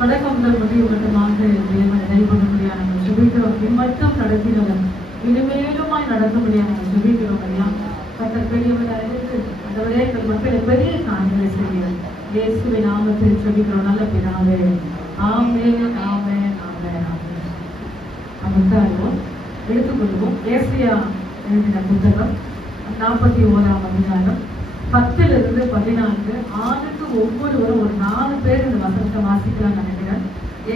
தொடக்கம் முதல் முடிவு மட்டுமாக தேவன் நடைபெறும்படியா நாங்கள் சுபிக்கிறோம். இம்மட்டும் நடத்தினவர் இனிமேலுமாய் நடக்கும்படியா நாங்கள் சுபிக்கிறோம். ஐயா கர்த்தர் பெரியவராக இருந்து அந்தவரே எங்கள் மக்களை பெரிய காரியங்களை செய்கிறார். இயேசுவின் நாமத்தில் சுபிக்கிறோம் நல்ல பிதாவே. ஆமென் ஆமென் ஆமென் ஆமென். நமக்காக எடுத்துக்கொள்வோம். ஏசியா எழுதின புத்தகம் 41ஆம் அதிகாரம் 10-14. ஆளுக்கு ஒவ்வொருவரும் ஒரு 4 பேர் இந்த வசனத்தை வாசிக்கலாம்னு நினைக்கிறேன்.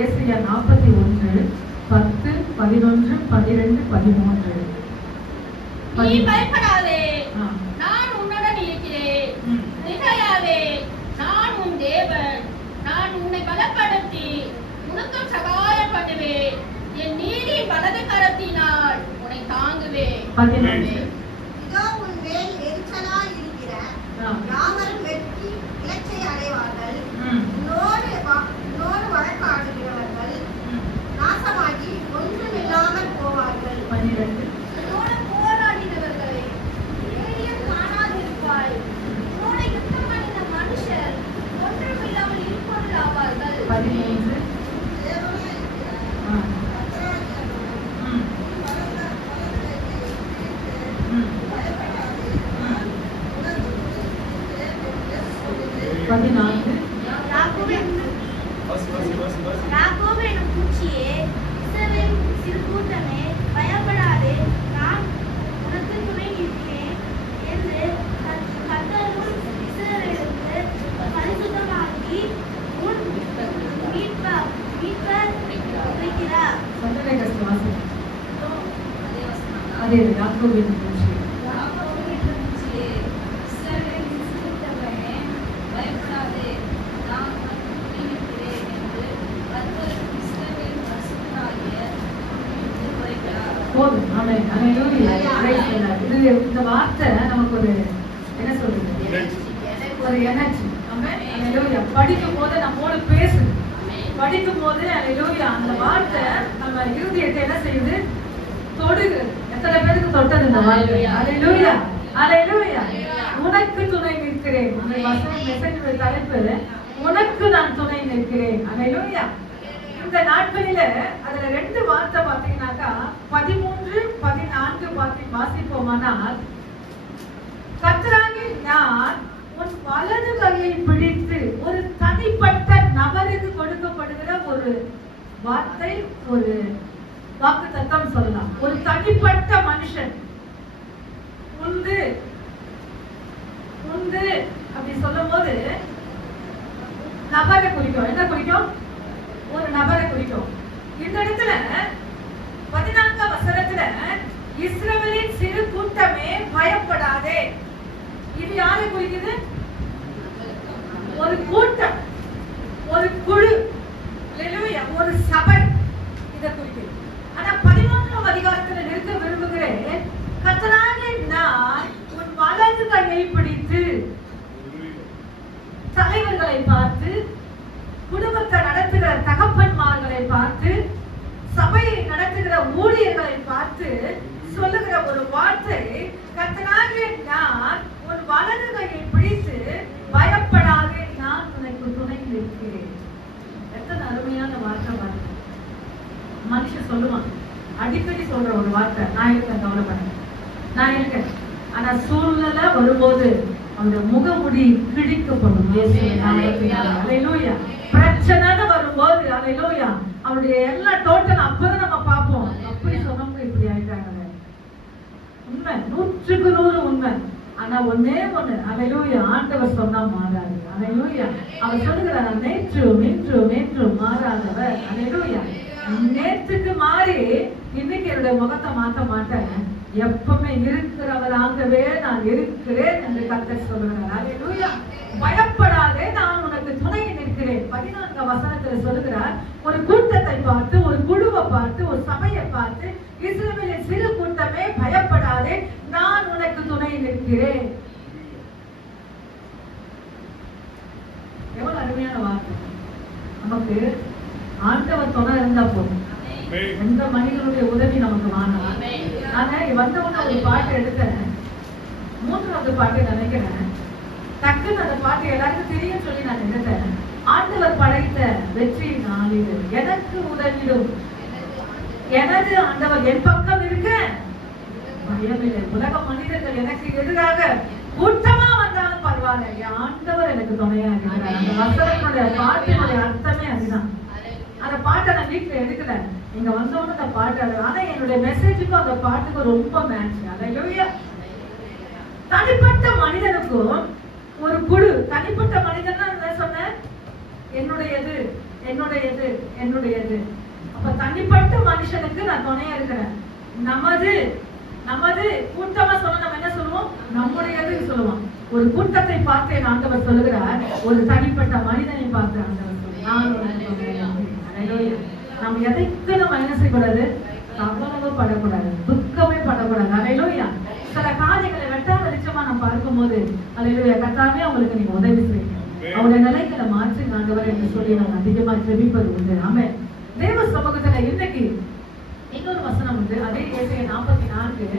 ஏசியா 41 10 11 12 13. நீ பயப்படாதே, நான் உன்னுடன் இருக்கிறேன். திகையாதே, நான் உன் தேவன். நான் உன்னை பலப்படுத்தி உனக்கு சகாயம் பண்ணுவேன். என் நீதி வலது கரத்தினால் உன்னை தாங்குவேன். 13. இதோ உன் மேல் எரிச்சலாய் இருக்கிற யாவரும் வெற்றி இலச்சை அடைவார்கள். உன்னோடு வழக்காடுகிறவர்கள் நாசமாகி ஒன்றுமில்லாமல் போவார்கள். 12. உன்னோடு போராடினவர்களை ஏறியும் காணாதிருப்பாய். உன்னோடு யுத்தம் பண்ணின மனுஷர் ஒன்றுமில்லாமல் இருப்பொருள் ஆவார்கள். 13. யாக்கோபு எனும் பூச்சியே, இஸ்ரவேல் சிறு கூட்டமே, பயப்படாதே, நான் உனக்கு துணை நிற்கிறேன் என்று கர்த்தரும் இஸ்ரவேலுக்கு பரிசுத்தமாக்கி உன் மீட்பர் இருக்கிறார். அதே யாக்கோபின் பூச்சி. போதும். Amen. Hallelujah. Praise the lord. இது இந்த வார்த்தை நமக்கு ஒரு என்ன சொல்றது? ஒரு எனர்ஜி. ஆமென். ஹல்லேலூயா. படிக்கும் போது நம்மோடு பேசுது. படிக்கும் போது ஹல்லேலூயா அந்த வார்த்தை நம்ம இருதயத்தை என்ன செய்யுது? தொடுகிறது. எத்தனை பேருக்கு தொட்டது இந்த வார்த்தை? ஹல்லேலூயா. ஹல்லேலூயா. உனக்கு துணை நிற்கிறேன். இந்த வசனம் மெசேஜோட தலைப்பு உனக்கு நான் துணை நிற்கிறேன். ஹல்லேலூயா. இந்த நாட்களில அதுல 2 வார்த்தை பாத்தீங்கன்னாக்கா 13 14 வாசிப்போமானால், கர்த்தராகிய நான் உன் வலது கையை பிடித்து, ஒரு தனிப்பட்ட நபருக்கு கொடுக்கப்படுகிற ஒரு வார்த்தை, ஒரு வாக்குத்தத்தம் சொல்லலாம். ஒரு தனிப்பட்ட மனுஷன் உண்டு உண்டு அப்படி சொல்லும் போது நபரை குறிக்கும். என்ன குறிக்கும்? ஒரு நபரை குறிக்கும். இந்த இடத்துல 14ஆம் வசனத்துல இஸ்ரவேலின் சிறு கூட்டமே பயப்படாதே. இது யாரை குறிக்குது? ஒரு கூட்டம், ஒரு குழு, ஹல்லேலூயா, ஒரு சபை இதை குறிக்குது. ஆனா 11ஆம் அதிகாரத்துல நிறுத்த விரும்புகிறேன். கர்த்தராகிய நான் உன் வலது கையை பிடித்து, தலைவர்களை பார்த்து, குடும்பத்தை நடத்துகிற தகப்பன்மார்களை பார்த்து, சபையை நடத்துகிற ஊழியர்களை பார்த்து சொல்லுகிற ஒரு வார்த்தை, கர்த்தராகிய நான் உன் வலது கையை பிடித்து, பயப்படாதே, நான் உனக்கு துணை நிற்கிறேன். எத்தனை அருமையான வார்த்தை பாருங்க. மனுஷன் சொல்லுவான், அடிக்கடி சொல்ற ஒரு வார்த்தை, நான் இருக்கேன், கவலைப்படுறேன், நான் இருக்கேன். ஆனா சூழ்நிலை வரும்போது அவருடைய முகமுடி கிழிக்கப்படும். ஹல்லேலூயா. பிரச்சனை வரும்போது ஹல்லேலூயா அவருடைய எல்லா டோட்டல் அப்பதான் நம்ம பார்ப்போம். அப்படி சொன்னவங்க இப்படி ஆயிட்டாங்க. உண்மை, 100க்கு 100 உண்மை. ஆனா ஒன்னே ஒண்ணு, ஹல்லேலூயா, ஆண்டவர் சொன்னா மாறாது. ஹல்லேலூயா. அவர் சொல்லுகிறார், நேற்றும் இன்றும் என்றும் மாறாதவர். ஹல்லேலூயா. நேற்றுக்கு மாறி இன்னைக்கு என்னுடைய முகத்தை மாற்ற மாட்டேன், எப்பவுமே இருக்கிறவராகவே நான் இருக்கிறேன் என்று கர்த்தர் சொல்லுகிறார். ஹல்லேலூயா. பயப்படாதே, நான் உனக்கு துணை நிற்கிறேன். 14ஆம் வசனத்துல சொல்லுகிறார், ஒரு கூட்டத்தை பார்த்து, ஒரு குழுவை பார்த்து, ஒரு சபையை பார்த்து, இஸ்ரவேலின் சிறு கூட்டமே பயப்படாதே, நான் உனக்கு துணை நிற்கிறேன். எவ்வளவு அருமையான வார்த்தை. நமக்கு ஆண்டவர் துணை இருந்தா போதும், எந்த மனிதனுடைய உதவி நமக்கு வேணாம். நான் வந்தவங்க ஒரு பாட்டு எடுத்தேன், 3வது பாட்டு நினைக்கிறேன். டக்குன்னு அந்த பாட்டு எல்லாருக்கும் தெரியும் சொல்லி நான் எடுத்தேன். ஆண்டவர் படைத்த வெற்றி நாளில் எனக்கு உதவிடும். எனது ஆண்டவர் என் பக்கம் இருக்க பயமில்லை. உலக மனிதர்கள் எனக்கு எதிராக கூட்டமா வந்தாலும் பரவாயில்ல, என் ஆண்டவர் எனக்கு துணையா இருக்கிறார். அந்த வசனத்தினுடைய பாட்டினுடைய அர்த்தமே அதுதான். அந்த பாட்டை நான் வீட்டுல எடுக்கல, நீங்க வந்தோன்னு அந்த பாட்டு. ஆனா என்னுடைய மெசேஜுக்கும் அந்த பாட்டுக்கும் ரொம்ப மேட்ச். அல்லேலூயா. தனிப்பட்ட மனிதனுக்கும் ஒரு குழு, தனிப்பட்ட மனிதன் என்ன சொன்னேன், என்னுடையது என்னுடையது என்னுடையது. அப்ப தனிப்பட்ட மனுஷனுக்கு நான் துணையா இருக்கிறேன். நமது நமது கூட்டமா சொல்ல நம்ம என்ன சொல்லுவோம், நம்முடையது சொல்லுவோம். ஒரு கூட்டத்தை பார்த்து என் ஆண்டவர் சொல்லுகிறார், ஒரு தனிப்பட்ட மனிதனை பார்த்து ஆண்டவர் சொல்லுகிறார். நம்ம எதைக்கு நம்ம என்ன செய்யக்கூடாது, கவலைவே படக்கூடாது, துக்கமே படக்கூடாது. அல்லேலூயா. சில காரியங்களை வெட்டா வெளிச்சமா நம்ம பார்க்கும் போது அல்லேலூயா கர்த்தாவே அவங்களுக்கு நீங்க உதவி செய்யுங்க, அவருடைய நிலைகளை மாற்றி ஆண்டவர் என்று சொல்லி நாங்கள் அதிகமா ஜெபிப்பது உண்டு. ஆமென். தேவ சமூகத்துல இன்னைக்கு இன்னொரு வசனம் உண்டு. அதே ஏசாயா 44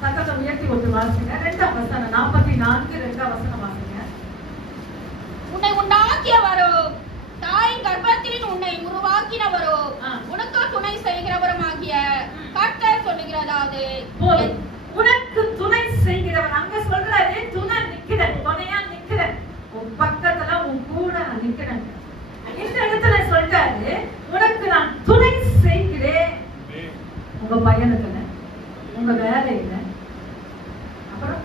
சத்தத்தை உயர்த்தி ஒன்று வாசிங்க. 2ஆம் வசனம் 44 2ஆம் வசனம் வாசிங்க. உன்னை உண்டாக்கியவரோ, தாயின் கர்ப்பத்தில் உன்னை உருவாக்கினவரோ, உனக்கு துணை செய்கிறவரும் ஆகிய கர்த்தர் சொல்லுகிறதாவது, உனக்கு துணை செய்கிறவர். அங்க சொல்றாரு துணை நிக்கிறேன், துணையா நிக்கிறேன், உன் பக்கத்துல உன் கூட நான் நிக்கிறேன். இந்த இடத்துல சொல்றாரு உனக்கு நான் துணை செய்கிறேன். உங்க பயணத்துல, உங்க வேலையில, அப்புறம்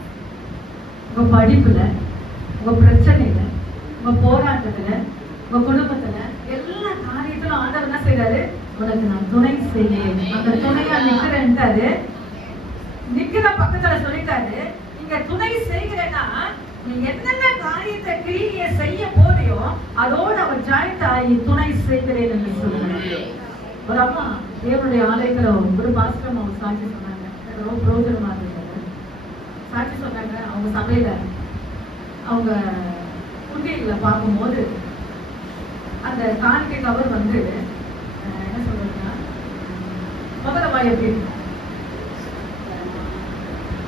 உங்க படிப்புல, உங்க பிரச்சனையில, உங்க போராட்டத்துல, உங்க குடும்பத்துல, எல்லா காரியத்திலும் ஆண்டவர் என்ன செய்யறாரு, உனக்கு நான் துணை செய்கிறேன். அந்த துணையா நிக்கிறேன்ட்டாரு. நிக்கிற பக்கத்துல சொல்லிட்டாரு, நீங்க துணை செய்கிறேன்னா நீ என்னென்ன காரியத்தை கிரியை செய்ய போறியோ அதோட அவர் ஜாயிண்ட் ஆகி துணை செய்கிறேன் என்று சொல்லுவாங்க. ஒரு அம்மா தேவனுடைய ஆலயத்துல ஒரு பாஸ்டர் அவங்க சாட்சி சொன்னாங்க, ரொம்ப பிரோஜனமா இருந்தது. சாட்சி சொன்னாங்க, அவங்க சபையில அவங்க குண்டியில பார்க்கும்போது அந்த காணிக்கை கவர் வந்து என்ன சொல்றதுன்னா, முதல்ல வாய் எப்படி இருக்கும்,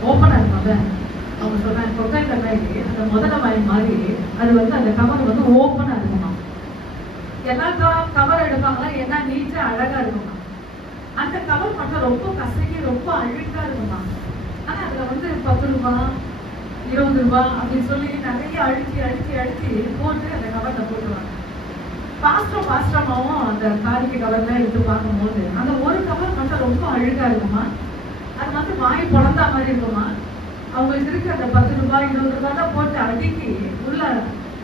ஓப்பனா இருக்கும். அவங்க சொல்றாங்க கொக்கைல மாதிரி அந்த முதல்ல வாய் மாதிரி அது வந்து அந்த கவர் வந்து ஓப்பனா இருக்குமா. எல்லா கவர் எடுப்பாங்களா, என்ன நீட்டா அழகா இருக்குமா. அந்த கவர் மட்டும் ரொம்ப கசக்கி ரொம்ப அழுக்கா இருக்குமா. ஆனா அதுல வந்து 10 ரூபாய் 20 ரூபாய் அப்படின்னு சொல்லி நிறைய அழுத்தி அழுத்தி அழுத்தி போட்டு அந்த கவர்ல போட்டுருவாங்க. பாஸ்டமாவும் அந்த காரிக்கை கவர்லாம் எடுத்து பார்க்கும்போது அந்த ஒரு கவர் மட்டும் ரொம்ப அழுகா இருக்குமா. அது வந்து வாய் பொழந்தா மாதிரி இருக்குமா. அவங்களுக்கு இருக்க அந்த 10 ரூபாய் 20 ரூபாய் தான் போட்டு அடுக்கி உள்ள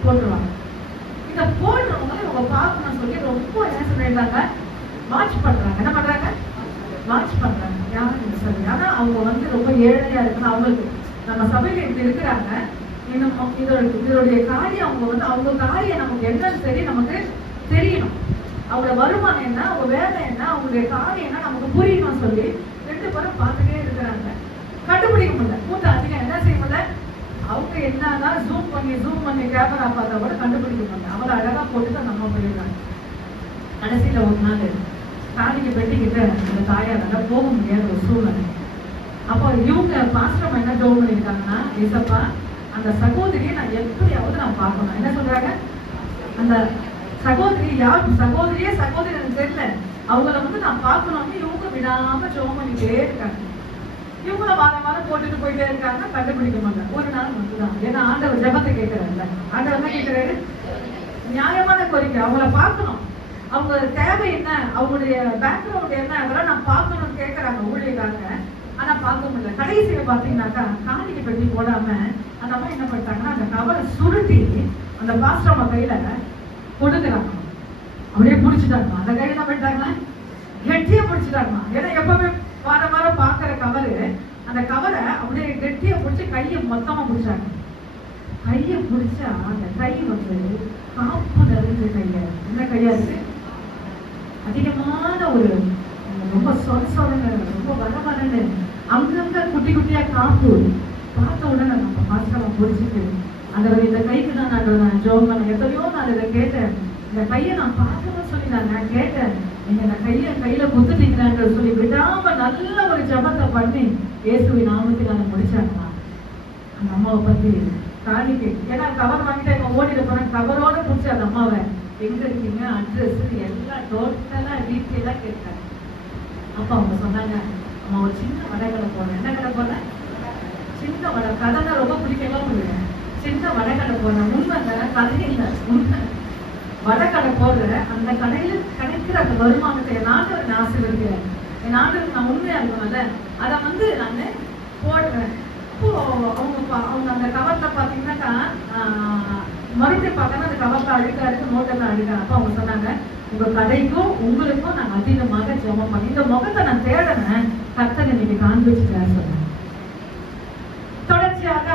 போட்டுருவாங்க. இதை போடுறவங்களே இவங்க பார்க்கணும்னு சொல்லி ரொம்ப என்ன சொல்லிட்டாங்க, வாட்ச் பண்றாங்க. என்ன பண்றாங்க, வாட்ச் பண்றாங்க. யாரும் சொல்லி. ஆனா அவங்க வந்து ரொம்ப ஏழையா இருக்குன்னு அவங்களுக்கு நம்ம சபையில இப்படி இருக்கிறாங்க. இதோடைய காரியம் அவங்க வந்து அவங்க காரியம் நமக்கு என்னன்னு சரி நமக்கு தெரியணும். அவங்களோட வருமானம் என்ன, அவங்க வேலை என்ன, அவங்களுடைய காரியம் என்ன நமக்கு புரியணும்னு சொல்லி 2 பேரும் பார்த்துட்டே இருக்கிறாங்க. கண்டுபிடிக்க முடியல. கூட்டம் அதிகம் என்ன செய்ய முடியல. அவங்க என்னன்னா ஜூம் பண்ணி கேமரா பார்த்தா கூட கண்டுபிடிக்க முடியல. அவளை அழகா போட்டுதான் நம்ம போயிருக்காங்க. கடைசியில ஒரு நாள் காணிக்கு பெட்டிக்கிட்ட அந்த தாயாரால போக முடியாத ஒரு சூழ்நிலை. அப்போ இவங்க பாஸ்டர் என்ன ஜோம் பண்ணியிருக்காங்கன்னா, ஏசப்பா அந்த சகோதரியை நான் எப்படியாவது நான் பார்க்கணும். என்ன சொல்றாங்க, அந்த சகோதரி யார், சகோதரி எனக்கு தெரியல, அவங்கள வந்து நான் பார்க்கணும்னு இவங்க விடாம ஜோம் பண்ணிட்டே இருக்காங்க. இவங்கள வாரம் போட்டுட்டு போயிட்டே இருக்காங்க. கண்டுபிடிக்க மாட்டாங்க. ஒரு நாள் வந்துதான், ஏன்னா ஆண்டவர் ஜெபத்தை கேட்கிறாருல்ல. ஆண்டவர் என்ன கேட்கிறாரு, நியாயமான கோரிக்கை. அவங்கள பார்க்கணும், அவங்க தேவை என்ன, அவங்களுடைய பேக்ரவுண்ட் என்ன, அதெல்லாம் நான் பார்க்கணும்னு கேட்கறாங்க ஊழியக்காரங்க. ஆனா பார்க்க முடியல. கடைசியில பாத்தீங்கன்னாக்கா காணிக்கை பெட்டி போடாம அந்த அம்மா என்ன பண்ணிட்டாங்கன்னா அந்த கவரை சுருட்டி அந்த பாஸ்டர் அம்மா கையில கொடுக்குறாங்க. அப்படியே பிடிச்சிட்டாங்க. அந்த கையில என்ன பண்ணிட்டாங்க, கெட்டியா பிடிச்சிட்டாங்க. ஏன்னா எப்பவுமே வாரம் பாக்குற கவரு, அந்த கவரை அப்படியே கெட்டியா பிடிச்சி கையை மொத்தமா பிடிச்சாங்க. கையை பிடிச்சா அந்த கை வந்து காப்பு நிறைஞ்ச கையா, என்ன கையா இருக்கு, அதிகமான ஒரு ரொம்ப சொன்ன ரொம்ப வரன்னு அங்கங்க குட்டி குட்டியா காப்பு. பார்த்த உடனே நம்ம பாஸ்டமா பிடிச்சிட்டு அந்த இந்த கைக்கு தான் நான் ஜோம் பண்ண எத்தனையோ நான் இதை கேட்டேன். இந்த கையை நான் பார்க்கணும்னு சொல்லி நான் கேட்டேன். நீங்க இந்த கையில குத்துட்டீங்கன்னு சொல்லி விடாம நல்ல ஒரு ஜபத்தை பண்ணி இயேசுவின் நாமத்தில் அதை முடிச்சாங்கம்மா. அந்த அம்மாவை பத்தி காணிக்கை. ஏன்னா கவர் வாங்கிட்டு இவங்க ஓடிட்டு போனேன், கவரோட பிடிச்சி அந்த அம்மாவை எங்க இருக்கீங்க, அட்ரஸ் எல்லாம் டோட்டலா டீட்டெயிலா கேட்டாங்க. அப்ப அவங்க சொன்னாங்க, அம்மா ஒரு சின்ன வடை கடை போனேன். என்ன கடை போனேன்? சின்ன வடை. கதை ரொம்ப பிடிக்கலாம் போடுவேன். சின்ன வடை கடை போனேன். உண்மைங்க, கதை இல்லை, உண்மை. வடை கடை போடுற அந்த கடையில கிடைக்கிற அந்த வருமானத்தை என் ஆண்டவர் ஆசீர்வதிக்கிறேன். என் ஆண்டவருக்கு நான் உண்மையா இருக்கணும்ல, அதை நான் போடுறேன். அப்போ அவங்க அந்த கவர்ல பாத்தீங்கன்னாக்கா மறுபடியும் பார்க்கணும், அந்த கவர்ல அழுக்கா இருக்கு, நோட்டெல்லாம் அழுக்கா. அப்போ அவங்க சொன்னாங்க, உங்க கடைக்கும் உங்களுக்கும் நான் அதிகமாக ஜெபம் பண்ணி இந்த முகத்தை நான் தேடுறேன், கர்த்தர் இன்னைக்கு காண்பிச்சுட்டேன்னு சொன்னேன். தொடர்ச்சியாக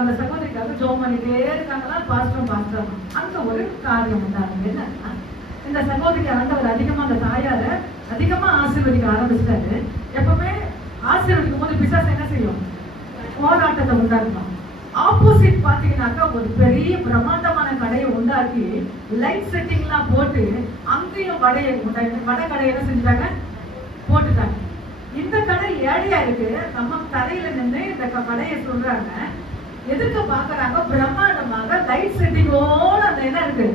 அந்த சகோதரிக்காக ஜெபம் பண்ணிட்டே இருக்காங்களா, பாஸ்டர் அந்த ஒரு காரியம் உண்டாங்க. என்ன, இந்த சகோதரி ஆண்டவர் அதிகமா அந்த தாயார அதிகமா ஆசீர்வதிக்க ஆரம்பிச்சிட்டாரு. எப்பவுமே ஆசீர்வதிக்கும் போது பிசாசு என்ன செய்யும்? போராட்டத்தை உண்டாக்கணும். ஆப்போசிட் பாத்தீங்கன்னாக்கா ஒரு பெரிய பிரம்மாண்டமான கடையை உண்டாக்கி லைட் செட்டிங்லாம் போட்டு அங்கேயும் வடை கடையை என்ன செஞ்சுட்டாங்க, போட்டுட்டாங்க. இந்த கடை ஏழையா இருக்கு, நம்ம தரையில நின்று இந்த கடையை சொல்றாங்க, எதுக்கு பாக்குறாங்க, பிரம்மாண்டமாக லைட் செட்டிங்கோட அந்த என்ன இருக்கு.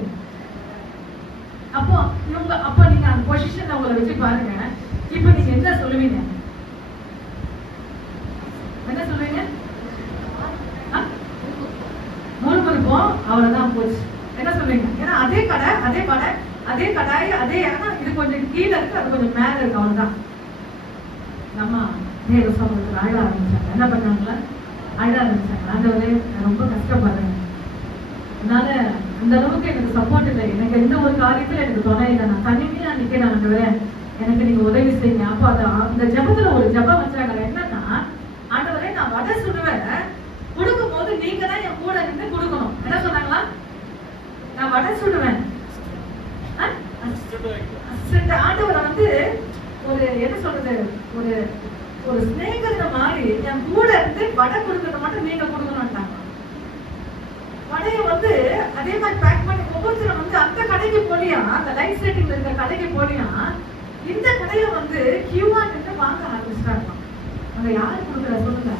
அப்போ நீங்க அந்த பொசிஷன்ல உங்களை வச்சு பாருங்க. இப்ப நீங்க என்ன சொல்லுவீங்க? என்ன சொல்லுவீங்க? முழுமுறுப்போம், அவ்வளவுதான் போச்சு. என்ன சொல்லுவீங்க? ஏன்னா அதே கடை, அதே வடை, அதே கடாய், அதே இது கொஞ்சம் கீழே இருக்கு, அது கொஞ்சம் மேல இருக்கு, அவ்வளவுதான். நம்ம தேவ சமூகத்தில் அழ ஆரம்பிச்சாங்க. என்ன பண்ணாங்களா? அழ ஆரம்பிச்சாங்க. ஆண்டவரே, நான் ரொம்ப கஷ்டப்படுறேன், அதனால அந்த அளவுக்கு எனக்கு சப்போர்ட் இல்லை, எனக்கு எந்த ஒரு காரியத்துல எனக்கு துணை இல்லை, நான் தனிமையா நிக்கிறேன், ஆண்டவரே எனக்கு நீங்க உதவி செய்யுங்க. அப்போ அந்த ஜபத்துல ஒரு ஜபம் வச்சாங்க. என்னன்னா, ஆண்டவரே நான் வடை சுடுவேன், கொடுக்கும் போது நீங்க தான் என் கூட இருந்து கொடுக்கணும். என்ன சொன்னாங்களா? நான் வடை சுடுவேன், ஆண்டவரை ஒரு என்ன சொல்றது, ஒரு ஸ்நேகித மாதிரி என் கூட இருந்து வடை கொடுக்கறத மட்டும் நீங்க கொடுக்கணும்ட்டாங்க. வடையை அதே மாதிரி பேக் பண்ணி ஒவ்வொருத்தரும் அந்த கடைக்கு போலியா, அந்த லைட் செட்டிங்ல இருக்க கடைக்கு போலியா, இந்த கடையில கியூவா நின்று வாங்க ஆரம்பிச்சிட்டாங்க. அங்க யாரு கொடுக்குற சொல்லுங்க.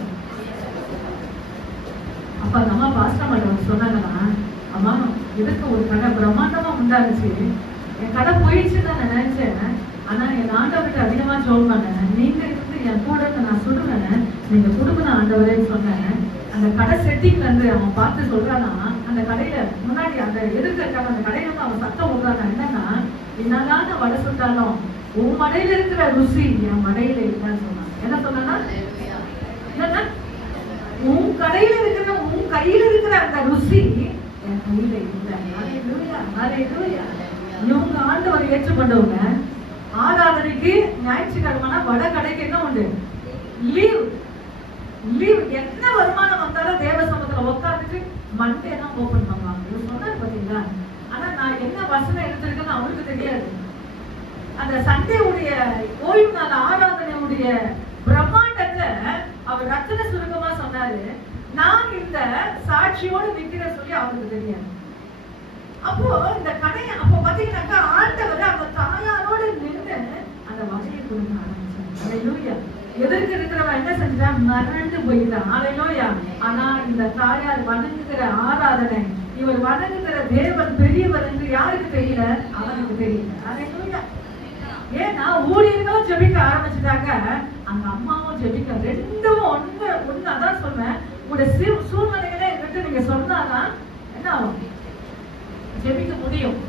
அப்ப அந்த அம்மா பாஸ்டர் மேடம் சொன்னாங்கன்னா, அம்மா எதுக்கு ஒரு கடை பிரம்மாண்டமா உண்டாச்சு, என் கடை போயிடுச்சுன்னு நான் நினைச்சேன், ஆனா என் ஆண்டவர்கிட்ட அதிகமா ஜெபம் பண்ணேன், நீங்க இருந்து என் கூட நான் சுடுவேன், நீங்க கொடுக்கணும் ஆண்டவரேன்னு சொன்னேன். அந்த கடை செட்டிங்ல இருந்து அவன் பார்த்து சொல்றானா, அந்த கடையில முன்னாடி அந்த எதிர்க்க அந்த கடையில அவன் சத்தம் விடுறாங்க. என்னன்னா, என்னதான் நான் வடை சுட்டாலும் உன் மடையில இருக்கிற ருசி என் மடையில இல்லைன்னு சொன்னான். என்ன சொன்னா, என்னன்னா உன் கடையில இருக்கிற உன் கையில இருக்கிற அந்த ருசி என் கையில இல்லை. இவங்க ஆண்டவரை ஏற்றுக்கொண்டவங்க ஆராதனைக்கு ஞாயிற்றுக்கிழமைனா வடை கடைக்கு என்ன உண்டு? லீவ். என்ன வருமானம் வந்தாலும் தேவ சமூகத்துல உட்காந்துட்டு மண்டே தான் ஓபன் பண்ணுவாங்க. இது சொன்னாரு பாத்தீங்களா? ஆனா நான் என்ன வசனம் எடுத்திருக்கேன்னு அவருக்கு தெரியாது. அந்த சண்டே உடைய ஓய்வு நாள் ஆராதனையுடைய பிரம்மாண்டத்தை அவர் ரத்தின சுருக்கமா சொன்னாரு. நான் இந்த சாட்சியோடு நிக்கிற சொல்லி அவருக்கு தெரியாது. அப்போ இந்த கடையை அப்போ பாத்தீங்கன்னாக்கா ஆண்டவர் அந்த தாயாரோடு நின்று அந்த வகையை கொடுக்க ஆரம்பிச்சாங்க. எதற்கு இருக்கிறவன் என்ன செஞ்சா மறந்து போயிட்டான். அலையிலோயா. ஆனா இந்த தாயார் வணங்குகிற ஆராதனை, இவர் வணங்குகிற தேவன் பெரியவர் என்று யாருக்கு தெரியல? அவனுக்கு தெரியல. அலையிலோயா. ஏன்னா ஊழியர்களும் ஜெபிக்க ஆரம்பிச்சுட்டாங்க, அந்த அம்மாவும் ஜெபிக்க. ரெண்டும் ஒண்ணு அதான் சொல்றேன். உங்களுடைய சூழ்நிலைகளே என்கிட்ட நீங்க சொன்னாதான் என்ன ஆகும்? ஜெபிக்க முடியும்.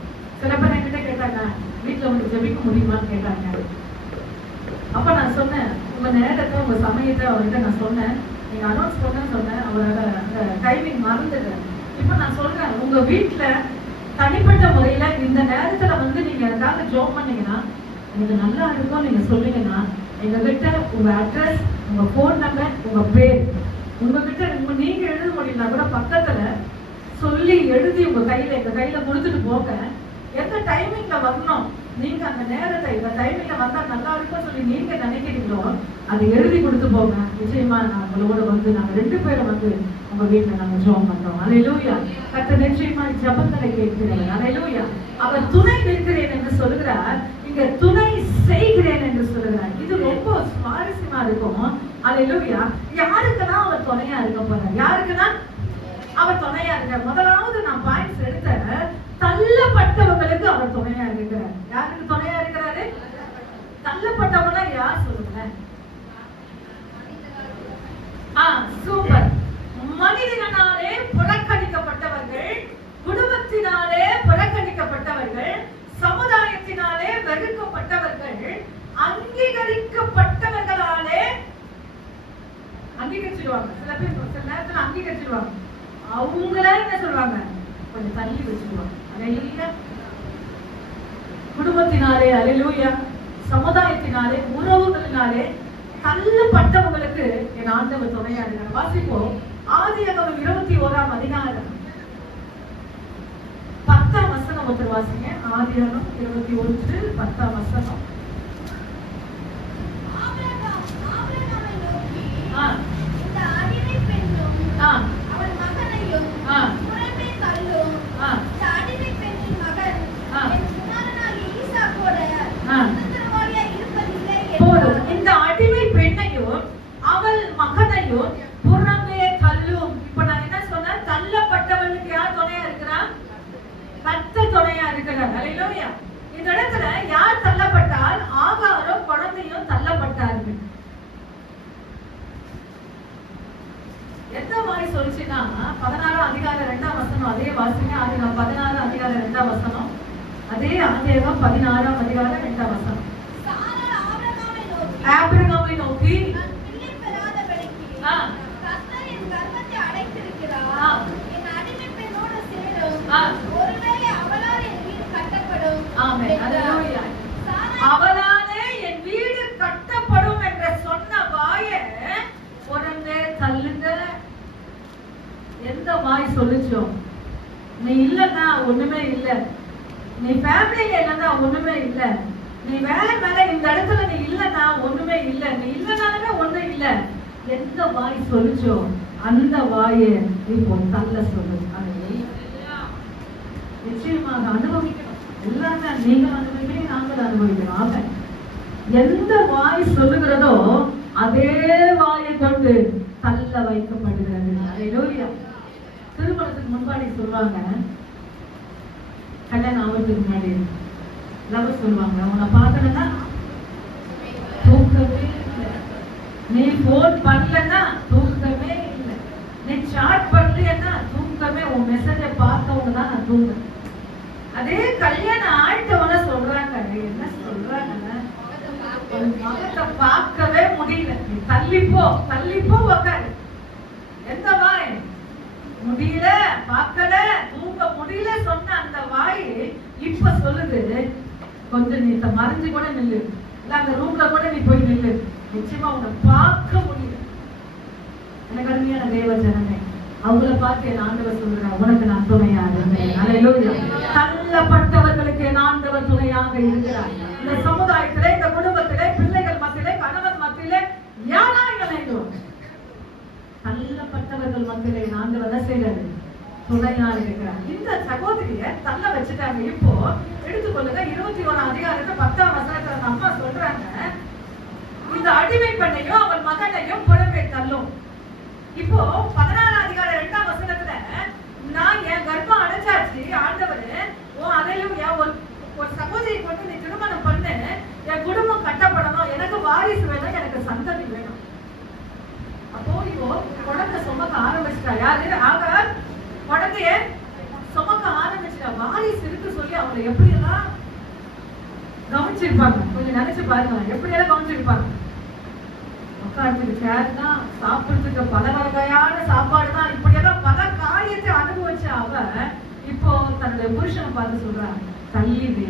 சில பேர் என்கிட்ட கேட்டாங்க, வீட்டுல உங்களுக்கு ஜெபிக்க முடியுமான்னு கேட்டாங்க. அப்ப நான் சொன்னேன், உங்க நேரத்தை உங்க சமயத்தை அவர்கிட்ட நான் சொன்னேன். நீங்க அனௌன்ஸ் பண்ண சொன்னேன், அவரோட அந்த டைமிங் மறந்துட்டேன். இப்ப நான் சொல்றேன், உங்க வீட்டுல தனிப்பட்ட முறையில இந்த நேரத்துல நீங்க ஏதாவது ஜோம் பண்ணீங்கன்னா எனக்கு நல்லா இருக்கும் நீங்க சொல்லுங்கன்னா, எங்க கிட்ட உங்க அட்ரஸ், உங்க போன் நம்பர், உங்க பேர், உங்ககிட்ட நீங்க எழுத முடியலனா கூட பக்கத்துல சொல்லி எழுதி உங்க கையில எங்க கையில கொடுத்துட்டு போக. எந்த டைமிங்ல வரணும், நீங்க அந்த நேரத்தை இந்த டைமிங்ல வந்தா நல்லா இருக்கும் சொல்லி நீங்க நினைக்கிறீங்களோ அதை எழுதி கொடுத்து போங்க. நிச்சயமா நான் உங்களோட நாங்க 2 பேரும் உங்க வீட்டுல நாங்க ஜெபம் பண்றோம். அல்லேலூயா. கர்த்தர் நிச்சயமா ஜெபங்களை கேட்கிறார். அல்லேலூயா. அவர் துணை நிற்கிறேன் என்று சொல்லுகிறார், இங்க துணை செய்கிறேன் என்று சொல்லுகிறார். இது ரொம்ப சுவாரஸ்யமா இருக்கும். அல்லேலூயா. யாருக்குன்னா அவர் துணையா இருக்க போறார்? யாருக்குன்னா அவர் துணையா இருக்கார். முதலாவது நான் பாயிண்ட்ஸ் எடுத்த தள்ளப்பட்டவங்களுக்கு அவர் துணையா இருக்கிறார். யாருக்கு துணையா இருக்கிறாரு? தள்ளப்பட்டவங்கன்னா யார் சொல்லுங்க? சூப்பர். மனிதனாலே புறக்கணிக்கப்பட்டவர்கள், குடும்பத்தினாலே புறக்கணிக்கப்பட்டவர்கள், சமுதாயத்தினாலே வெறுக்கப்பட்டவர்கள், அங்கீகரிக்கப்பட்டவர்களாலே அங்கீகரிச்சிடுவாங்க. சில பேர் சில நேரத்துல அங்கீகரிச்சிடுவாங்க. அவங்கள என்ன சொல்லுவாங்க? கொஞ்சம் தள்ளி வச்சிடுவாங்க. அல்லேலூயா. குடும்பத்தினாலே, அல்லேலூயா, சமுதாயத்தினாலே, உறவுகளினாலே தள்ளப்பட்டவங்களுக்கு என் ஆண்டவர் துணையா இருக்கிறார். வாசிப்போம். ஆதியாகமம் 21ஆம் அதிகாரம் 10ஆம் வசனம் ஒருத்தர் வாசிங்க. ஆதியாகமம் 21:10 வசனம். இந்த அடிமை பெண்ணும் அவன் மகனையும் புறம்பே தள்ளும். இந்த அடிமை பெண்ணின் மகன் என் குமாரனாகிய ஈசாக்கோட சுதந்திரவாளியா இருப்பதில்லை போதும். இந்த அடிமை பெண்ணையும் அவள் மகனையும் புறம்பே தள்ளும். இப்ப நான் என்ன சொன்னேன்? தள்ளப்பட்டவனுக்கு யார் துணையா இருக்கிறா? கர்த்தர் துணையா இருக்கிறார். அல்லேலூயா. இந்த இடத்துல யார் தள்ளப்பட்டால்? ஆகாரும் குழந்தையும் தள்ளப்பட்டார்கள். எந்த மாதிரி சொல்லிச்சுன்னா 16ஆம் அதிகாரம் 2ஆம் வசனம். அதே வாசிங்க. ஆதியாகமம் 16ஆம் அதிகாரம் 2ஆம் வசனம். அதே ஆதியாகமம் 16ஆம் அதிகாரம் 2ஆம் வசனம். ஆபிரகாமை நோக்கி பிள்ளை பெறாதபடிக்கு கர்த்தர் என் கர்ப்பத்தை அடைத்திருக்கிறார். என் அடிமை பெண்ணோடு சேரும். ஒருவேளை அவளால் என் வீடு கட்டப்படும். ஆமென். அல்லேலூயா. அவளாலே என் வீடு கட்டப்படும் என்ற சொன்ன வாயை புறம்பே தள்ளுங்க. எந்த வாய் சொல்லுச்சோ? நீ இல்லன்னா ஒண்ணுமே இல்ல, நீ ஃபேமிலில இல்லன்னா ஒண்ணுமே இல்ல, நீ வேலை மேல இந்த இடத்துல நீ இல்லன்னா ஒண்ணுமே இல்ல, நீ இல்லனாலுமே ஒண்ணும் இல்ல. எந்த வாய் சொல்லுச்சோ அந்த வாயை இப்போ தள்ள சொல்லு. நிச்சயமாக அனுபவிக்கணும். எல்லாமே நீங்கள் அனுபவிக்கிறீங்க, நாங்கள் அனுபவிக்கிறோம். ஆக எந்த வாய் சொல்லுகிறதோ அதே வாயை கொண்டு தள்ள வைக்கப்படுகிறது. அல்லேலூயா. திருமணத்துக்கு முன்பாடி சொல்லுவாங்க, கல்யாணம் ஆகிறதுக்கு முன்னாடி லவ் சொல்லுவாங்க, உன்னை பார்க்கணும்னா தூக்கமே இல்லை, நீ போன் பண்ணலன்னா தூக்கமே இல்லை, நீ சாட் பண்ணலன்னா தூக்கமே, உன் மெசேஜை பார்த்தவங்க தான் நான் தூங்குறேன். அதே கல்யாணம் ஆயிட்டவன சொல்றாங்க, என்ன சொல்றாங்க? மகத்தை பார்க்கவே முடியல, நீ தள்ளிப்போ தள்ளிப்போ உக்காரு. எந்த வாய்? முடியல, பார்க்கல, தூங்க முடியல சொன்ன அந்த வாய் இப்ப சொல்லுது, கொஞ்சம் நீ மறைஞ்சு கூட நில்லு, இல்ல அந்த ரூம்ல கூட நீ போய் நில்லு, நிச்சயமா உன்னை பார்க்க முடியல. எனக்கு அருமையான தேவ ஜனமே, அவங்கள பார்த்து என் ஆண்டவர் சொல்றார், உனக்கு நான் துணையா இருந்தேன். அல்லேலூயா. தள்ளப்பட்டவர்களுக்கு என் ஆண்டவர் துணையாக இருக்கிறார். இந்த சமுதாயத்திலே, இந்த குடும்பத்திலே, பிள்ளைகள் மத்தியிலே, கணவன் மத்தியிலே யாராயிரம் தள்ளப்பட்டவர்கள் மத்தியிலே என் ஆண்டவர் என்ன செய்யறது? துணையாக இருக்கிறார். இந்த சகோதரிய தள்ள வச்சுட்டாங்க. இப்போ எடுத்துக்கொள்ளுங்க 21ஆம் அதிகாரத்துல 10ஆம் வசனத்துல அந்த அம்மா சொல்றாங்க, இந்த அடிமை பெண்ணையும் அவன் மகனையும் புறம்பே தள்ளும். இப்போ 16ஆம் அதிகாரம் 2ஆம் வசனத்துல, நான் என் கர்ப்பம் அடைச்சாச்சு ஆண்டவர், அதையும் ஒரு சகோதரி கொண்டு நீ திருமணம் பண்ணு, என் குடும்பம் கட்டப்படணும், எனக்கு வாரிசு வேணும், எனக்கு சந்ததி வேணும். அப்போ இப்போ குழந்தை சுமக்க ஆரம்பிச்சிட்டா. யாரு? ஆகார் குழந்தைய சுமக்க ஆரம்பிச்சிட்டா. வாரிசு இருக்கு சொல்லி அவங்களை எப்படி எல்லாம் கவனிச்சிருப்பாங்க. கொஞ்சம் நினைச்சு பாருங்க, எப்படி எல்லாம் கவனிச்சிருப்பாங்க. உட்கார்ந்துக்கு சேர் தான், சாப்பிடுறதுக்கு பல வகையான சாப்பாடு தான், இப்படி எல்லாம் பல காரியத்தை அனுபவிச்ச அவ இப்போ தன்னுடைய புருஷனை பார்த்து சொல்றாங்க, தள்ளி வை.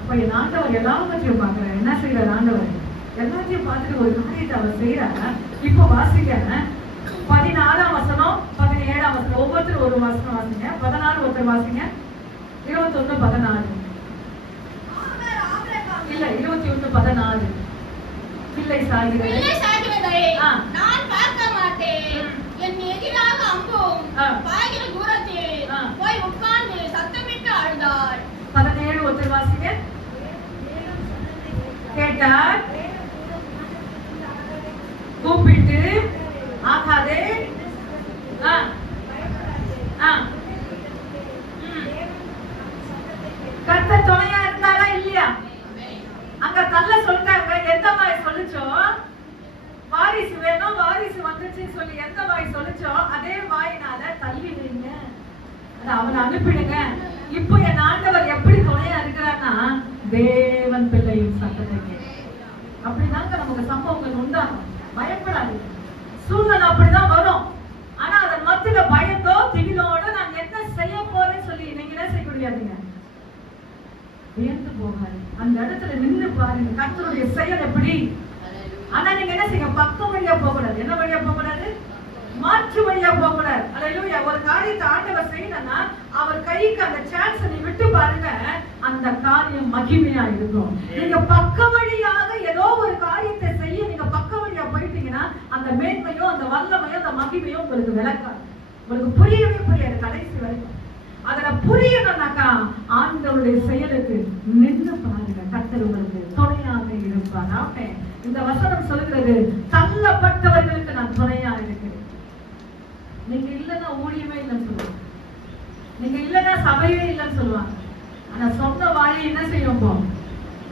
அப்ப என் ஆண்டவர் எல்லாவற்றையும் பார்க்கிறார். என்ன செய்யறார் ஆண்டவர்? எல்லாத்தையும் பார்த்துட்டு ஒரு காரியத்தை அவர் செய்யறாங்க. இப்போ வாசிக்க 14ஆம் வசனம் 17ஆம் வசனம், ஒவ்வொருத்தரும் ஒரு வசனம் வாசிங்க. 14 ஒருத்தர் வாசிங்க. 21:14 இல்ல 21:14. பிள்ளை சாகிறதை நான் பார்க்க மாட்டேன், என் எதிராக அம்பும் பாய்கிற தூரத்தில் போய் உட்கார்ந்து சத்தமிட்டு அழுதாள். 17 ஒருத்தர் வாசிங்க. கேட்டார், கூப்பிட்டு ஆகாதே கர்த்தர் துணையா இருந்தாரா இல்லையா? அங்க தள்ள சொல்லிட்டாங்க. எந்த வாய் சொல்லுச்சோ வாரிசு வேணும், வாரிசு வந்துச்சுன்னு சொல்லி எந்த வாய் சொல்லுச்சோ அதே வாயினால தள்ளி வைங்க, அவனை அனுப்பிடுங்க. இப்போ என் ஆண்டவர் எப்படி துணையா இருக்கிறான்னா தேவன் பிள்ளையும் சத்தத்தை. அப்படிதாங்க நமக்கு சம்பவங்கள் உண்டாகும். பயப்படாது, சூழ்நிலை அப்படிதான் வரும். ஆனா அதன் மத்தியில பயந்தோ திகிலோட நான் என்ன செய்ய போறேன்னு சொல்லி நீங்க என்ன செய்ய முடியாதுங்க, வியந்து போகாது. அந்த இடத்துல நின்று பாருங்க கர்த்தருடைய செயல் எப்படி. ஆனா நீங்க என்ன செய்ய, பக்கம் வழியா போக கூடாது. என்ன வழியா போக கூடாது? மாற்று வழியா போக கூடாது. அல்லேலூயா. ஒரு காரியத்தை ஆண்டவர் செய்யணும்னா அவர் கைக்கு அந்த சான்ஸ் நீ விட்டு பாருங்க, அந்த காரியம் மகிமையா இருக்கும். நீங்க பக்க வழியாக ஏதோ ஒரு காரியத்தை செய்ய நீங்க பக்க வழியா போயிட்டீங்கன்னா அந்த மேன்மையும் அந்த வல்லமையும் அந்த மகிமையும் உங்களுக்கு விளக்காது, உங்களுக்கு புரியவே புரியாது கடைசி வரைக்கும். அதுல புரியணும்னாக்கா ஆண்டவருடைய செயலுக்கு நின்று பாருங்க, கர்த்தர் உங்களுக்கு துணையாக இருப்பார். ஆமென். இந்த வசனம் சொல்லுகிறது தள்ளப்பட்டவர்களுக்கு நான் துணையா இருக்கிறேன். நீங்க இல்லைன்னா ஊழியமே இல்லைன்னு சொல்லுவாங்க, நீங்க இல்லைன்னா சபையே இல்லைன்னு சொல்லுவாங்க. ஆனா சொந்த வாயை என்ன செய்வோம்,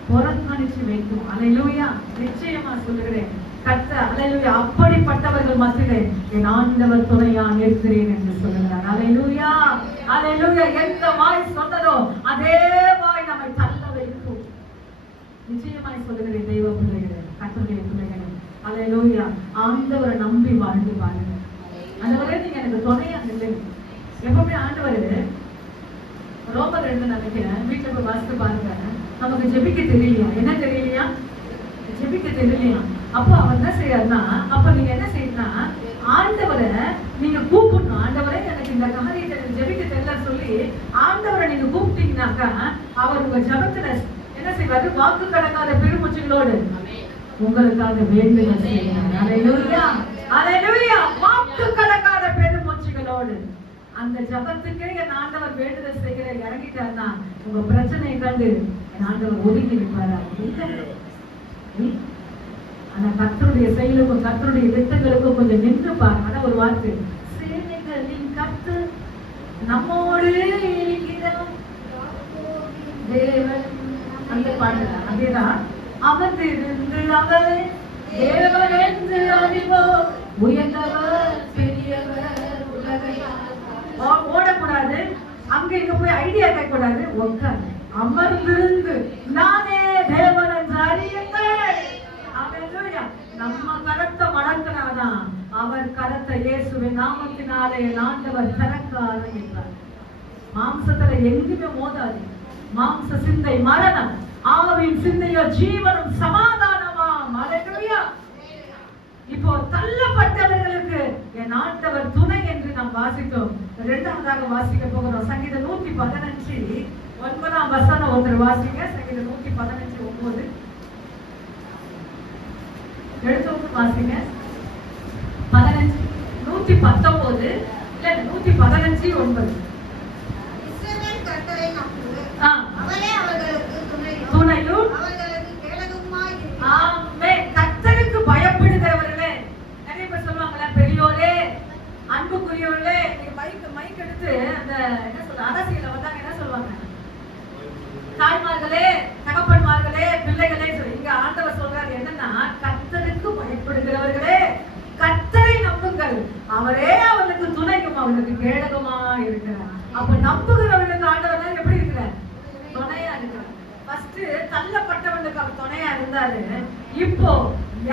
புறக்கணிச்சு வைக்கும். அல்லேலூயா. நிச்சயமா சொல்லுகிறேன் கர்த்தர், அல்லேலூயா, அப்படிப்பட்டவர்கள் மத்தியிலே என் ஆண்டவர் துணையா இருக்கிறேன் என்று சொல்லுகிறார். அல்லேலூயா, அல்லேலூயா. எந்த வாய் சொன்னதோ அதே வாய் நம்மை தள்ள வைக்கும். நிச்சயமாய் சொல்லுகிறேன் தெய்வ பிள்ளைகளே, கர்த்தருடைய பிள்ளைகளே, அல்லேலூயா, ஆண்டவரை நம்பி வாழ்ந்து பாருங்க. ஆண்டவரே நீங்க எனக்கு துணையா இல்லை. எப்பவுமே ஆண்டவர் ரோமர் 2 நினைக்கிறேன், வீட்டுல போய் வாசித்து பாருங்க. நமக்கு ஜெபிக்க தெரியலையா? என்ன தெரியலையா? ஜெபிக்க தெரியலையா? அப்போ அவர் என்ன செய்யறாருன்னா, அப்ப நீங்க என்ன செய்யணும்னா ஆண்டவரை நீங்க கூப்பிடணும். ஆண்டவரே எனக்கு இந்த காரியத்தை ஜெபிக்க தெரியல சொல்லி ஆண்டவரை நீங்க கூப்பிட்டீங்கன்னாக்கா அவர் உங்க ஜெபத்துல என்ன செய்வாரு, வாக்கு கடங்காத பெருமூச்சுகளோடு உங்களுக்காக வேண்டுதல் செய்வார். அல்லேலூயா, அல்லேலூயா. வாக்கு கடங்காத பெருமூச்சுகளோடு அந்த ஜபத்துக்கே என் ஆண்டவர் வேண்டுதல் செய்கிற இறங்கிட்டாருன்னா உங்க பிரச்சனையை கண்டு என் ஆண்டவர் ஒதுங்கி நிற்பாரா? ஆனா கர்த்தருடைய செயலுக்கும் கர்த்தருடைய திட்டங்களுக்கும் கொஞ்சம் நின்று பாருங்க. ஆனா ஒரு வார்த்தை, சேனைகளின் கர்த்தர் நம்மோடு இருக்கிறார் தேவன். அந்த பாடல அதேதான், அமர்ந்திருந்து அவரை தேவன் என்று அறிவோம், உயர்ந்தவர் பெரியவர் உலகை. ஓடக்கூடாது, அங்க இங்க போய் ஐடியா கேட்க கூடாது, உட்கார்ந்து அமர்ந்திருந்து நானே தேவன் என்று அறியுங்கள். அல்லேலூயா. நம்ம கரத்தை மடக்கினாதான் அவர் கரத்தை இயேசுவின் நாமத்தினாலே ஆண்டவர் திறக்க ஆரம்பித்தார். மாம்சத்துல எங்குமே மோதாது. மாம்ச சிந்தை மரணம், ஆவின் சிந்தையோ ஜீவனும் சமாதானமாம். அல்லேலூயா. இப்போ தள்ளப்பட்டவர்களுக்கு என் ஆண்டவர் துணை என்று நாம் வாசித்தோம். இரண்டாவதாக வாசிக்க போகிறோம். சங்கீதம் 115 9ஆம் வசனம் ஒருத்தர் வாசிங்க. சங்கீதம் 115 9 எழுத்து வாசிங்க. 15 119 இல்ல 115 9. இஸ்ரவேல் கர்த்தரை நம்பு, அவரே அவர்களுக்கு துணையும் அவர்களுக்கு கேடகமுமாய் இருக்கிறார். ஆமென். கர்த்தருக்கு பயப்படுகிறவர்களே, நிறைய பேர் சொல்லுவாங்கல்ல, பெரியோரே அன்புக்குரியவர்களே. நீங்க மைக் எடுத்து அந்த என்ன சொல்ற அரசியல வந்தாங்க என்ன சொல்லுவாங்க, தாய்மார்களே தகப்பன்மார்களே பிள்ளைகளே. இங்க ஆண்டவர் சொல்றாரு என்னன்னா, கர்த்தருக்கு பயப்படுகிறவர்களே கர்த்தரை நம்புங்கள், அவரே அவனுக்கு துணையும் அவனுக்கு கேடகமா இருக்கிறார். அப்ப நம்புகிறவர்களுக்கு ஆண்டவர் எப்படி இருக்கிறார், துணையா இருக்கிறார். ஃபர்ஸ்ட் தள்ளப்பட்டவனுக்கு அவர் துணையா இருந்தாரு. இப்போ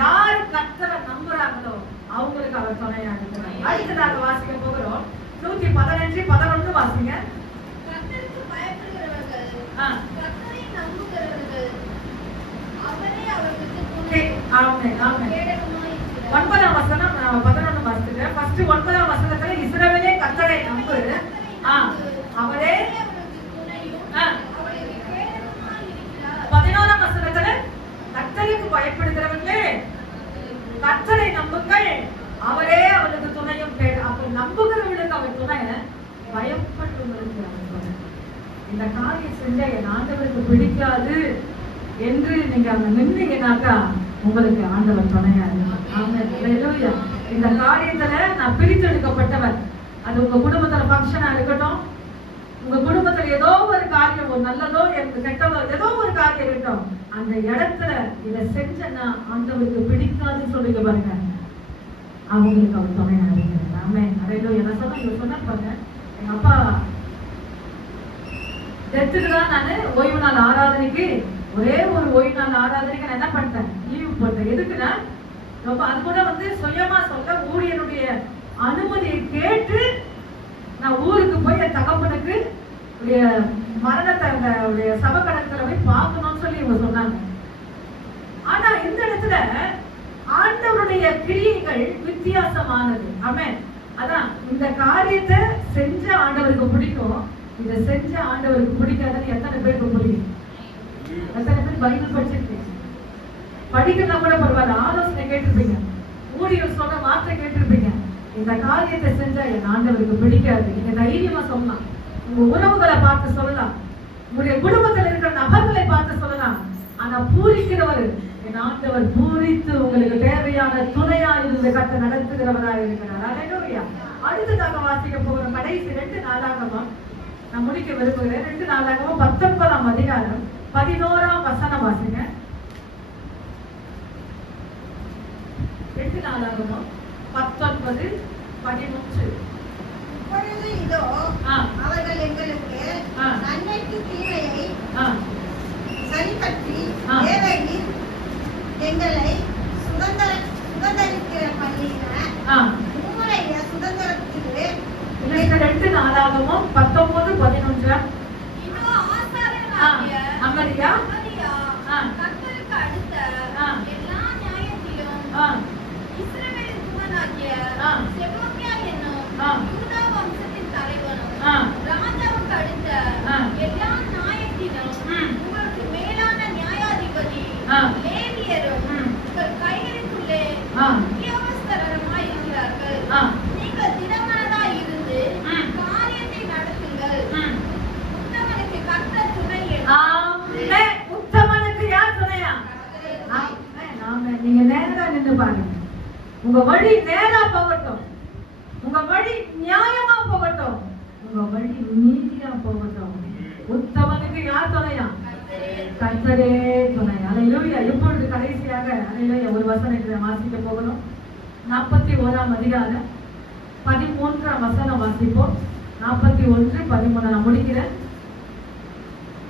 யார் கர்த்தரை நம்புறாங்களோ அவங்களுக்கு அவர் துணையா இருக்கிறார். அடுத்ததாக வாசிக்க போகிறோம். 115 11 வாசிங்க. கர்த்தருக்கு பயப்படுகிறவர்கள், கர்த்தரை நம்புகிறவர்கள், அவரே அவர்களுக்கு துணை. ஆமென், ஆமென். கேடகமாய் இருக்கிறார். 9ஆம் வசனம் 11 வாசிக்கிறேன். ஃபர்ஸ்ட் 9ஆம் வசனத்துல இஸ்ரவேலே கர்த்தரை நம்பு, அவரே அவர்களுக்கு துணையும் அவர்களுக்கு கேடகமாய் இருக்கிறார். 11ஆம் வசனத்துல கர்த்தருக்கு பயப்படுகிறவர்களே கர்த்தரை நம்புங்கள், அவரே அவளுக்கு துணையும். அப்ப நம்புகிறவர்களுக்கு அவர் துணை, பயப்பட்டவர்களுக்கு அவர் துணை. இந்த காரியம் செஞ்ச என் ஆண்டவருக்கு பிடிக்காது என்று நீங்க அங்க நின்றீங்கன்னாக்கா உங்களுக்கு ஆண்டவர் துணையா இருக்கும். ஆமென். அல்லேலூயா. இந்த காரியத்துல நான் பிரித்தெடுக்கப்பட்டவர். அது உங்க குடும்பத்துல ஃபங்க்ஷனா இருக்கட்டும், உங்க குடும்பத்துல ஏதோ ஒரு காரியம், ஒரு நல்லதோ எனக்கு கெட்டதோ ஏதோ ஒரு காரியம் இருக்கட்டும், அந்த இடத்துல இதை செஞ்சேன்னா ஆண்டவருக்கு பிடிக்காதுன்னு சொல்லுங்க பாருங்க, அவங்களுக்கு அவர் துணையா இருக்கிறார். ஆமென். ஹல்லேலூயா. என்ன சொன்னா இவர் சொன்னா பாருங்க, எங்க அப்பா டெத்துக்கு தான் நான் ஓய்வு நாள் ஆராதனைக்கு, ஒரே ஒரு ஓய்வு நாள் ஆராதனைக்கு நான் என்ன பண்ணிட்டேன், லீவ் போட்டேன். எதுக்குன்னா ரொம்ப அது கூட சுயமா சொல்ல, ஊழியருடைய அனுமதியை கேட்டு நான் ஊருக்கு போய் என் தகப்பனுக்கு மரணத்தை சபக்கடத்துல போய் பார்க்கணும்னு சொல்லி இவங்க சொன்னாங்க. ஆனா இந்த இடத்துல ஆண்டவருடைய கிரியைகள் வித்தியாசமானது. ஆமென். அதான் இந்த காரியத்தை செஞ்ச ஆண்டவருக்கு பிடிக்கும், இதை செஞ்ச ஆண்டவருக்கு பிடிக்காதுன்னு எத்தனை பேருக்கு புரியும்? எத்தனை பேர் பைபிள் படிச்சிருக்கீங்க? படிக்கலாம் கூட பரவாயில்ல, ஆலோசனை கேட்டிருப்பீங்க, ஊழியர் சொன்ன வார்த்தை கேட்டிருப்பீங்க. இந்த காரியத்தை செஞ்சா என் ஆண்டவருக்கு பிடிக்காது. நீங்க தைரியமா சொல்லலாம், உங்க உறவுகளை பார்த்து சொல்லலாம், உங்களுடைய குடும்பத்தில் இருக்கிற நபர்களை பார்த்து சொல்லலாம். ஆனா பூரிக்கிறவர் என் ஆண்டவர் பூரித்து உங்களுக்கு தேவையான துணையா இருந்து கட்ட நடத்துகிறவராக இருக்கிறார். ஹல்லேலூயா. அடுத்ததாக வாசிக்க போகிற கடைசி 2 நாளாகமம் நான் முடிக்க விரும்புகிறேன். 2 நாளாகமம் 19ஆம் அதிகாரம் 11ஆம் வசனம் வாசிங்க. 2 நாளாகமம் 19, 11. இப்பொழுது இதோ அவர்கள் எங்களுக்கு நன்மைக்கு தீமையை சரிபற்றி தேவரீர் எங்களை சுதந்தரிக்கிற பண்ணின உம்முடைய சுதந்திரத்திலே 2 நாளாகமம் 19, 11. இதோ ஆசாரியனாகிய அமரியா கர்த்தருக்கு அடுத்த எல்லா நியாயத்திலும் இஸ்ரவேலின் குமாரனாகிய செபோக்கியா என்னும் யூதா வம்சத்தின் தலைவனும் ராஜாவுக்கு அடுத்த எல்லா நியாயத்திலும் உங்களுக்கு மேலான நியாயாதிபதி லேவியரும் உங்கள் கைகளுக்குள்ளே உத்தியோகஸ்தரமாய் இருக்கிறார்கள். நீங்கள் திடமனதாய் இருந்து காரியத்தை நடத்துங்கள். உத்தமனுக்கு கர்த்தர் துணை. உத்தமனுக்கு யார் துணையா? நீங்க நேரா நின்று பாருங்க, உங்க வழி நேரா போகட்டும், உங்க வழி நியாயமா போகட்டும், உங்க வழி நீதியா போகட்டும். உத்தமனுக்கு யார் துணையா? கர்த்தரே துணை. ஹல்லேலூயா. இப்பொழுது கடைசியாக ஹல்லேலூயா ஒரு வசனத்தை வாசிக்க போகணும். 41ஆம் அதிகாரம் 13ஆம் வசனம் வாசிப்போம். 41, 13 நான் முடிக்கிறேன்.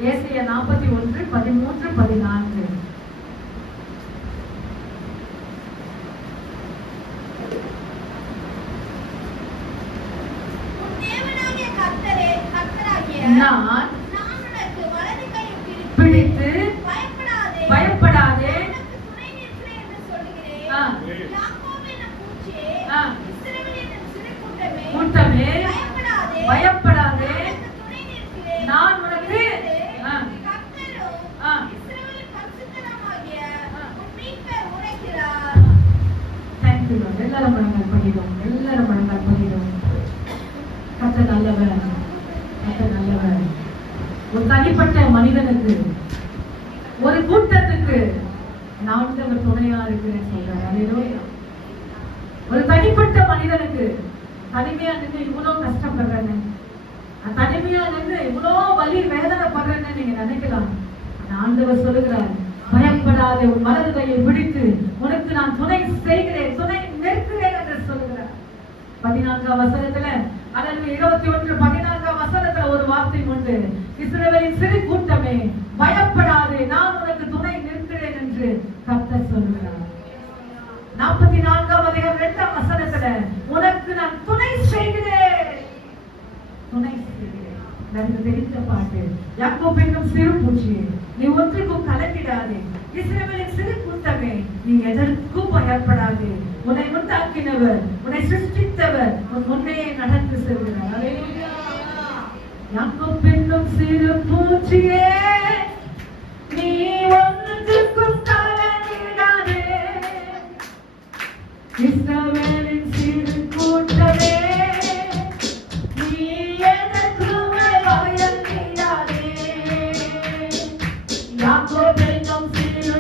ஏசாயா 41, 13, 14. நான் உனக்கு வலது கையை பிடித்து பயப்படாதே துணை நிற்கிறேன் என்று சொல்லுகிறேன். யாக்கோபின் பூச்சியே, இஸ்ரவேலின் சிறு கூட்டமே, பயப்படாதே, துணை நிற்கிறேன். நான் உனக்கு கர்த்தரும் இஸ்ரவேலின் பரிசுத்தருமாகிய உன் மீட்பர் உரைக்கிறார். Thank you Lord. எல்லாரும் முழங்கால் படிக்கிறோம், எல்லாரும் முழங்கால் படிக்கிறோம். கர்த்தர் நல்லவர், கர்த்தர் நல்லவர். ஒரு தனிப்பட்ட மனிதனுக்கு, ஒரு கூட்டத்துக்கு நான் ஆண்டவர் துணையா இருக்கிறேன்னு சொல்றாரு. ஹல்லேலூயா. ஒரு தனிப்பட்ட மனிதனுக்கு தனிமையா நின்று இவ்வளவு கஷ்டப்படுறேன்னு, தனிமையா நின்று இவ்வளவு வலி வேதனைப்படுறேன்னு நீங்க நினைக்கலாம். ஆண்டவர் சொல்லுகிறார், பயப்படாதே, உன் வலது கையை பிடித்து உனக்கு நான் துணை செய்கிறேன், துணை நிற்கிறேன் என்று சொல்லுகிறார். 14ஆம் வசனத்துல, அல்லது 21, 14ஆம் வசனத்துல ஒரு வார்த்தை உண்டு. இஸ்ரவேலின் சிறு கூட்டமே, பயப்படாதே, நான் உனக்கு துணை நிற்கிறேன் என்று கர்த்தர் சொல்லுகிறார். 44ஆம் அதிகாரம் 2ஆம் வசனத்துல, உனக்கு நான் துணை செய்கிறேன், துணை செய்கிறேன். எனக்கு தெரிந்த பாட்டு, யாக்கோபு என்னும் சிறு பூச்சியே, நீ ஒன்றுக்கும் கலங்கிடாதே, இஸ்ரவேலின் சிறு கூட்டமே, நீ எதற்கும் பயப்படாதே, உன்னை உண்டாக்கினவர், உன்னை சிருஷ்டித்தவர் உன் முன்னே நடந்து செல்கிறார். ஹல்லேலூயா. யாக்கோபு என்னும் சிறு பூச்சியே, நீ ஒன்றுக்கும் கலங்கிடாதே, இஸ்ரவேலின் சிறு கூட்டமே, நீ எதற்குமே பயப்படாதே. யாக்கோபு என்னும் சிறு